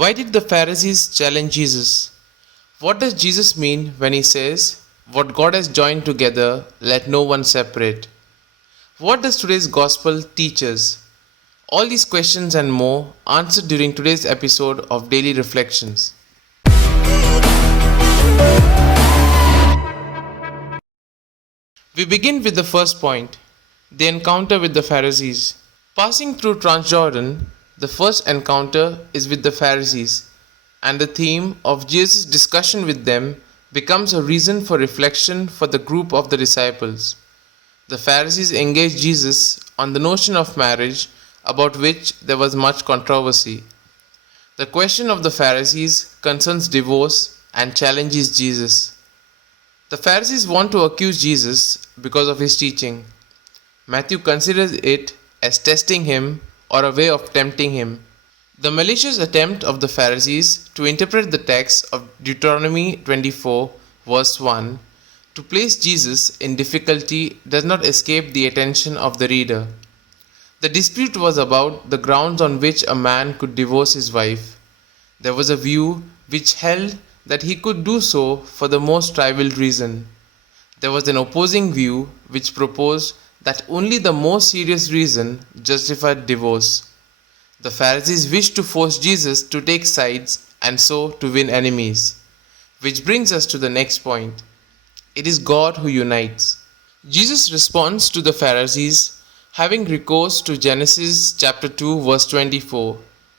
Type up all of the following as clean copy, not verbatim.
Why did the Pharisees challenge Jesus? What does Jesus mean when he says, "What God has joined together, let no one separate"? What does today's gospel teach us? All these questions and more answered during today's episode of Daily Reflections. We begin with the first point, the encounter with the Pharisees. Passing through Transjordan, the first encounter is with the Pharisees, and the theme of Jesus' discussion with them becomes a reason for reflection for the group of the disciples. The Pharisees engaged Jesus on the notion of marriage, about which there was much controversy. The question of the Pharisees concerns divorce and challenges Jesus. The Pharisees want to accuse Jesus because of his teaching. Matthew considers it as testing him or a way of tempting him. The malicious attempt of the Pharisees to interpret the text of Deuteronomy 24, verse 1, to place Jesus in difficulty does not escape the attention of the reader. The dispute was about the grounds on which a man could divorce his wife. There was a view which held that he could do so for the most trivial reason. There was an opposing view which proposed that only the most serious reason justified divorce. The Pharisees wished to force Jesus to take sides and so to win enemies. Which brings us to the next point. It is God who unites. Jesus responds to the Pharisees having recourse to Genesis chapter 2 verse 24,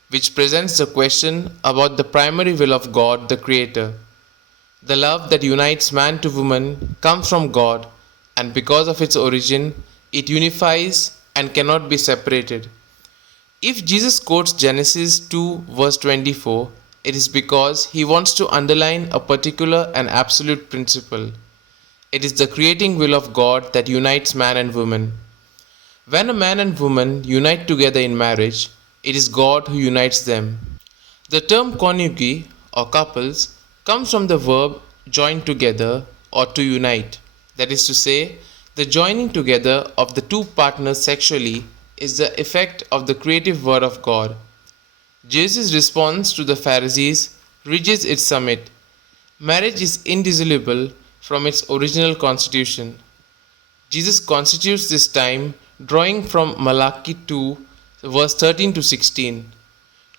which presents the question about the primary will of God the Creator. The love that unites man to woman comes from God, and because of its origin, it unifies and cannot be separated. If Jesus quotes Genesis 2 verse 24, it is because he wants to underline a particular and absolute principle. It is the creating will of God that unites man and woman. When a man and woman unite together in marriage, it is God who unites them. The term conjugi or couples comes from the verb join together or to unite. That is to say, the joining together of the two partners sexually is the effect of the creative word of God. Jesus' response to the Pharisees reaches its summit. Marriage is indissoluble from its original constitution. Jesus constitutes this time drawing from Malachi 2 verse 13 to 16.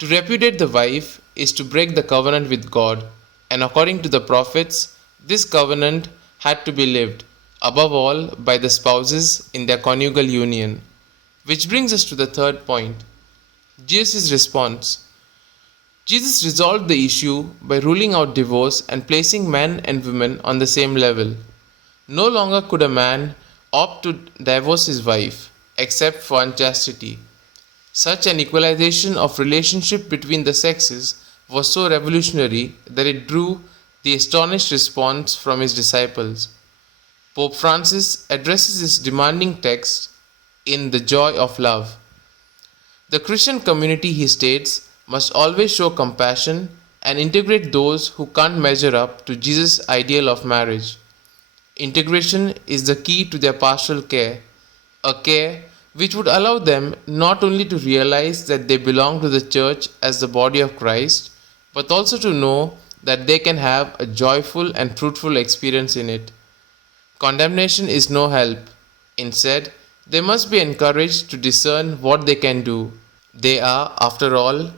To repudiate the wife is to break the covenant with God, and according to the prophets, this covenant had to be lived, above all, by the spouses in their conjugal union. Which brings us to the third point, Jesus' response. Jesus resolved the issue by ruling out divorce and placing men and women on the same level. No longer could a man opt to divorce his wife, except for unchastity. Such an equalization of relationship between the sexes was so revolutionary that it drew the astonished response from his disciples. Pope Francis addresses this demanding text in The Joy of Love. The Christian community, he states, must always show compassion and integrate those who can't measure up to Jesus' ideal of marriage. Integration is the key to their pastoral care, a care which would allow them not only to realize that they belong to the church as the body of Christ, but also to know that they can have a joyful and fruitful experience in it. Condemnation is no help. Instead, they must be encouraged to discern what they can do. They are, after all,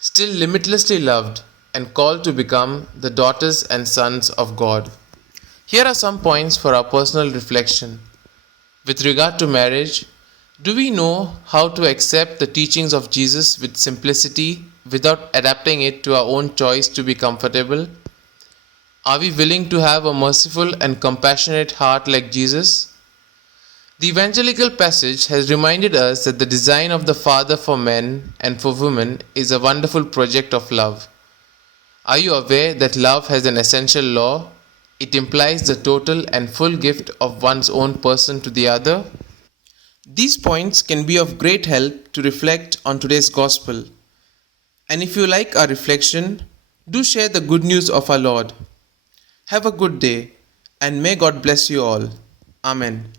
still limitlessly loved and called to become the daughters and sons of God. Here are some points for our personal reflection. With regard to marriage, do we know how to accept the teachings of Jesus with simplicity without adapting it to our own choice to be comfortable? Are we willing to have a merciful and compassionate heart like Jesus? The evangelical passage has reminded us that the design of the Father for men and for women is a wonderful project of love. Are you aware that love has an essential law? It implies the total and full gift of one's own person to the other. These points can be of great help to reflect on today's gospel. And if you like our reflection, do share the good news of our Lord. Have a good day, and may God bless you all. Amen.